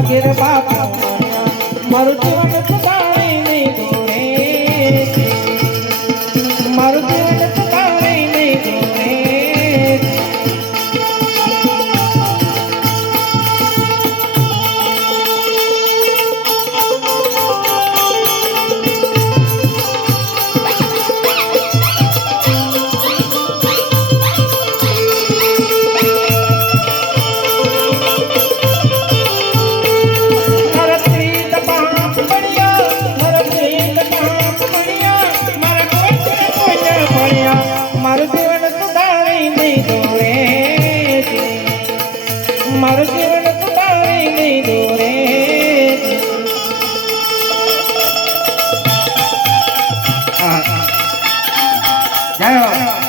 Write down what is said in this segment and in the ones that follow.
ઘેર બાપુ મારું જીવન સુધારી નહીં મારું જીવન 加油。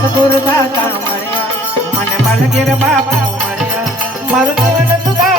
સદગુરુ દાતા મર્યા મને મલગીર બાપા મર્યા મરગવન સુધા